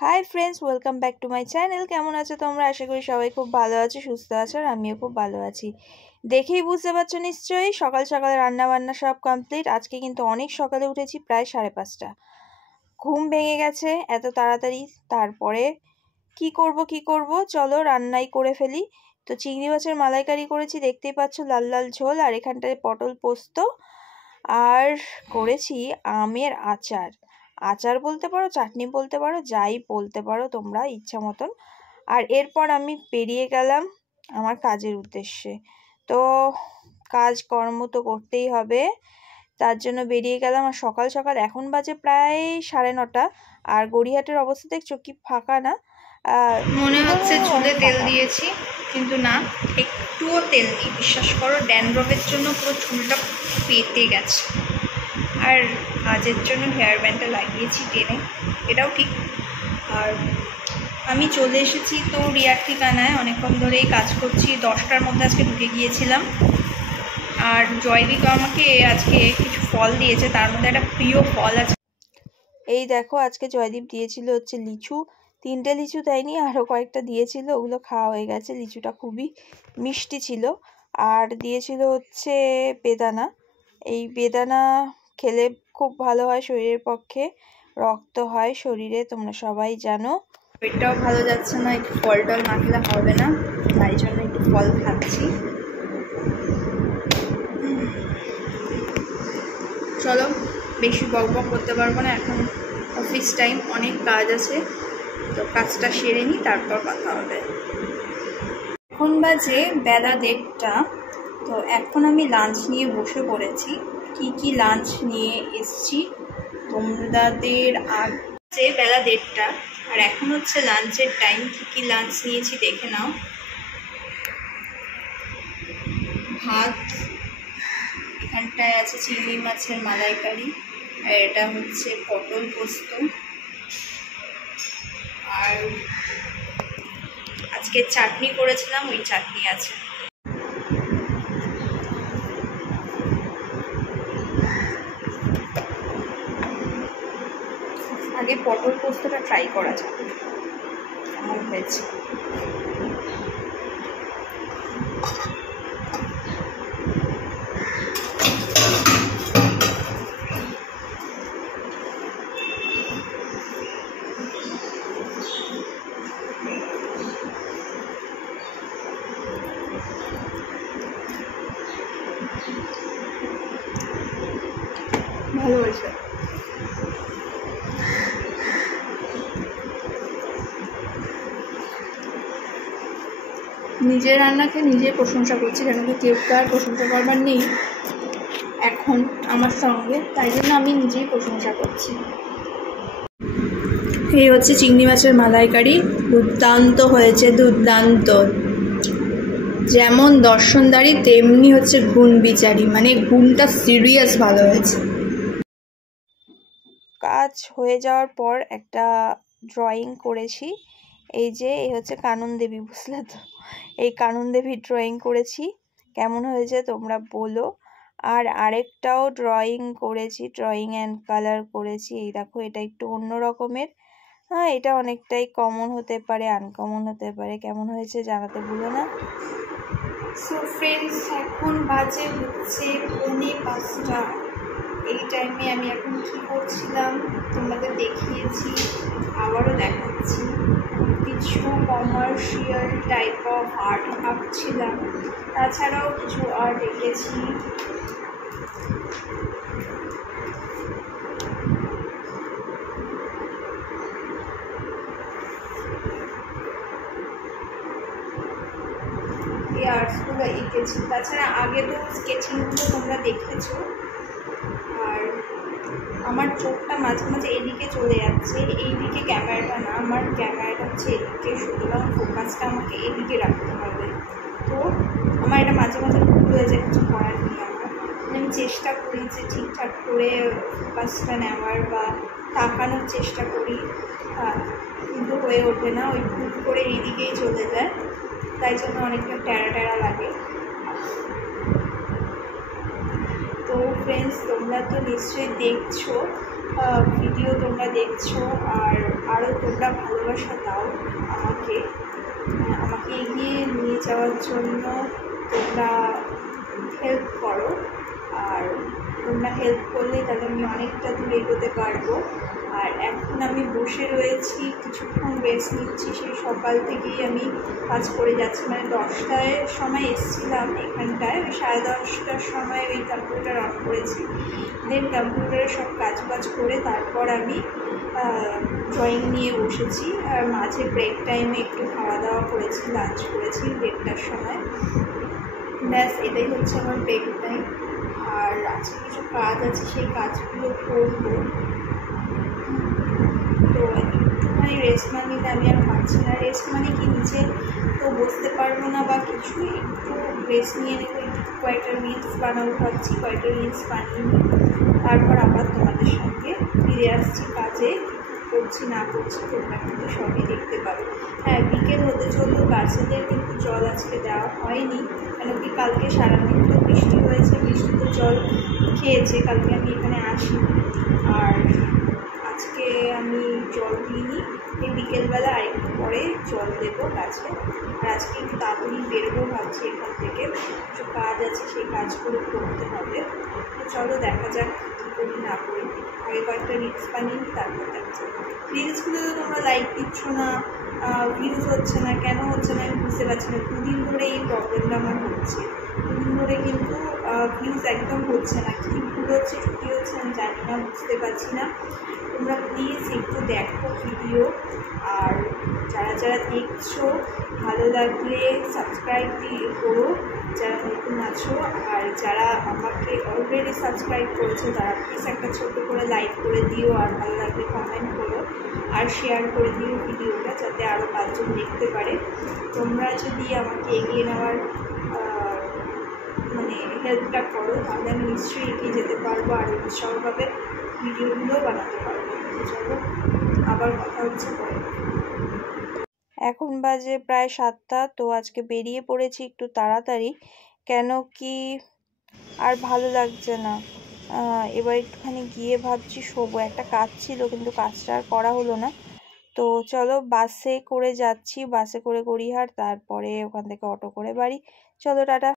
Hi friends, welcome back to my channel. কেমন আছো তোমরা? আশা করি সবাই খুব ভালো আছো, সুস্থ আছো, আর আমিও খুব ভালো আছি। দেখেই বুঝতে পারছো নিশ্চয়ই সকাল সকালে রান্না বান্না সব কমপ্লিট। আজকে কিন্তু অনেক সকালে উঠেছি, প্রায় 5:30। ঘুম ভেঙে গেছে এত তাড়াতাড়ি। তারপরে কি করব চলো রান্নাই করে ফেলি। তো চিংড়ি মাছের মালাইকারি করেছি, দেখতেই পাচ্ছ, লাল লাল ঝোল, আর এখানটায় পটল পোস্ত, আর করেছি আমের আচার। আচার বলতে পারো, চাটনি বলতে পারো, যাই বলতে পারো তোমরা ইচ্ছা মতন। আর এরপর আমি বেরিয়ে গেলাম আমার কাজের উদ্দেশ্যে। তো কাজকর্ম তো করতেই হবে, তার জন্য বেরিয়ে গেলাম। আর সকাল সকাল এখন বাজে প্রায় 9:30। আর গড়িয়াহাটের অবস্থা দেখছো কি ফাঁকা না? মনে হচ্ছে চুলে তেল দিয়েছি, কিন্তু না, একটুও তেল নেই। বিশ্বাস করো, ড্যান্ড্রফের জন্য পুরো চুলটা পেতে গেছে। আর কাজের জন্য হেয়ার ব্যান্ডটা লাগিয়েছি টেনে, এটাও ঠিক। আর আমি চলে এসেছি তো রিয়ার ঠিকানায়। অনেকক্ষণ ধরেই কাজ করছি, 10টার মধ্যে আজকে ঢুকে গিয়েছিলাম। আর জয়দীপ আমাকে আজকে কিছু ফল দিয়েছে, তার মধ্যে একটা প্রিয় ফল আছে। এই দেখো, আজকে জয়দীপ দিয়েছিল হচ্ছে লিচু। 3টে লিচু দেয়নি, আরও কয়েকটা দিয়েছিল, ওগুলো খাওয়া হয়ে গেছে। লিচুটা খুবই মিষ্টি ছিল। আর দিয়েছিল হচ্ছে বেদানা। এই বেদানা খেলে খুব ভালো হয় শরীরের পক্ষে, রক্ত হয় শরীরে, তোমরা সবাই জানো। পেটটাও ভালো যাচ্ছে না, একটু ফল টল না খেলে হবে না, তাই জন্য একটু ফল খাচ্ছি। চলো, বেশি বকবক করতে পারবো না, এখন অফিস টাইম, অনেক কাজ আছে। তো কাজটা সেরে নিই, তারপর কথা হবে। এখন বাজে বেলা 1:30। তো এখন আমি লাঞ্চ নিয়ে বসে পড়েছি। কি লাঞ্চ নিয়ে এসছি তোমাদের আগে। বেলা 1:30 আর এখন হচ্ছে লাঞ্চের টাইম। কি লাঞ্চ নিয়েছি দেখে নাও। ভাত, এখানটায় আছে চিংড়ি মাছের মালাইকারি, আর এটা হচ্ছে পটল পোস্ত, আর আজকে চাটনি করেছিলাম, ওই চাটনি আছে। আগে পটল পোস্তটা ট্রাই করা যাক কেমন হয়েছে। ভালো হয়েছে। নিজের রান্নাকে নিজে প্রশংসা করছি, কেন কি কেউ তো আর প্রশংসা করবার নেই এখন আমার সঙ্গে, তাই জন্য আমি নিজেই প্রশংসা করছি। এই হচ্ছে চিংড়ি মাছের মালাইকারি, দুর্দান্ত হয়েছে, দুর্দান্ত। যেমন দর্শনদারি তেমনি হচ্ছে গুণ বিচারি, মানে গুণটা সিরিয়াস ভালো হয়েছে। কাজ হয়ে যাওয়ার পর একটা ড্রয়িং করেছি। এই যে এই হচ্ছে কানন দেবী, বুঝলে তো? এই কানন দেবীর ড্রয়িং করেছি, কেমন হয়েছে তোমরা বলো। আর আরেকটাও ড্রয়িং করেছি, ড্রয়িং অ্যান্ড কালার করেছি। এই দেখো, এটা একটু অন্য রকমের। হ্যাঁ, এটা অনেকটাই কমন হতে পারে, আনকমন হতে পারে। কেমন হয়েছে জানাতে ভুলো না। সো ফ্রেন্ডস, এখন বাজে হচ্ছে 4:45। এই টাইমে আমি এখন কী করছিলাম তোমাদের দেখিয়েছি, আবারও দেখাচ্ছি। কিছু কমার্শিয়াল টাইপ অফ আর্ট আঁকছিলাম, তাছাড়াও কিছু আর্ট এঁকেছি। এই আর্টসগুলো এঁকেছি, তাছাড়া আগে তো স্কেচিংগুলো তোমরা দেখেছো। আর আমার চোখটা মাঝে মাঝে এদিকে চলে যাচ্ছে, এইদিকে ক্যামেরাটা না, আমার ক্যামেরাটা হচ্ছে এদিকে, সুতরাং ফোকাসটা আমাকে এদিকে রাখতে হবে। তো আমার এটা মাঝে মাঝে ভুল হয়ে যায়, কিছু করার নেই আমার। আমি চেষ্টা করি যে ঠিকঠাক করে ফোকাসটা নেওয়ার বা তাকানোর চেষ্টা করি, কিন্তু হয়ে ওঠে না, ওই ভুল করে এইদিকেই চলে যায়, তাই জন্য অনেকটা ট্যাড়া ট্যাড়া লাগে। তো ফ্রেন্ডস, তোমরা তো নিশ্চয়ই দেখছো ভিডিও, তোমরা দেখছো। আর আরও তোমরা ভালোবাসা দাও আমাকে এগিয়ে নিয়ে যাওয়ার জন্য তোমরা হেল্প করো। আর তোমরা হেল্প করলে তাহলে আমি অনেকটা দূর এগোতে পারবো। আর এখন আমি বসে রয়েছি, কিছুক্ষণ রেস্ট নিচ্ছি। সেই সকাল থেকেই আমি কাজ করে যাচ্ছি, মানে 10টার সময় এসেছিলাম এখানটায়, ওই 10:30টার সময় ওই কম্পিউটার অন করেছি। দেন কম্পিউটারে সব কাজ করে তারপর আমি ড্রয়িং নিয়ে বসেছি। আর মাঝে ব্রেক টাইমে একটু খাওয়া দাওয়া করেছি, লাঞ্চ করেছি 1:30টার সময়। ব্যাস এটাই হচ্ছে আমার ব্রেক টাইম। আর আজকে কিছু কাজ আছে, সেই কাজগুলো করবো। তো একটুখানি রেস্ট না নিলে আমি আর পারছি না। রেস্ট মানে কি, নিচে তো বসতে পারবো না বা কিছু, একটু রেস্ট নিয়ে নেবো, একটু কয়েকটা রিলস বানাবো ভাবছি, কয়েকটা রিলস বানিয়ে নিই। তারপর আবার তোমাদের সঙ্গে ফিরে আসছি কাজে। করছি না করছি তোমরা কিন্তু সবই দেখতে পাবে। হ্যাঁ, বিকেল হতে চললেও গাছেদের কিন্তু জল আজকে দেওয়া হয়নি, কেন কি কালকে সারাদিন তো বৃষ্টি হয়েছে, বৃষ্টিতে জল খেয়েছে। কালকে আমি এখানে আসি, আর আজকে আমি জল দিইনি। এই বিকেলবেলা আরেকটু পরে জল দেবো গাছে। আর আজকে একটু তাড়াতাড়ি বেরোবো ভাবছি এখান থেকে, কিছু কাজ আছে, সেই কাজগুলো করতে হবে। তো চলো দেখা যাক কী করি না করি। আগে কয়েকটা রিলস বানিয়ে নিই, তারপর দেখা যাক। রিলসগুলো তো তোমরা লাইক দিচ্ছ না, ভিউজ হচ্ছে না, কেন হচ্ছে না আমি বুঝতে পারছি না। 2 দিন ধরে এই প্রবলেমটা আমার হচ্ছে। 2 দিন ধরে কিন্তু ভিউজ একদম হচ্ছে না। কী ভুল হচ্ছে কী হচ্ছে আমি জানি না, বুঝতে পারছি না। তোমরা প্লিজ একটু দেখো ভিডিও। আর যারা দেখছো, ভালো লাগলে সাবস্ক্রাইব করো যারা নতুন আছো। আর যারা আমাকে অলরেডি সাবস্ক্রাইব করেছো তারা প্লিজ একটা ছোট করে লাইক করে দিও, আর ভালো লাগলে কমেন্ট করো, আর শেয়ার করে দিও ভিডিওটা, যাতে আরও 5 জন দেখতে পারে। তোমরা যদি আমাকে এগিয়ে নেওয়ার মানে হেল্পটা করো, তাহলে আমি নিশ্চয়ই এগিয়ে যেতে পারবো, আর উৎসাহভাবে ভিডিওগুলো বানাতে পারবো। চলো আবার কথা হচ্ছে পরে। এখন বাজে প্রায় 7টা। তো আজকে বেরিয়ে পড়েছি একটু তাড়াতাড়ি, কেন কি আর ভালো লাগছে না। এবার একটুখানি গিয়ে ভাবছি শোবো। একটা কাজ ছিল কিন্তু কাজটা আর করা হলো না। তো চলো বাসে করে যাচ্ছি, বাসে করে গড়িয়াহাট, তারপরে ওখান থেকে অটো করে বাড়ি। চলো টাটা।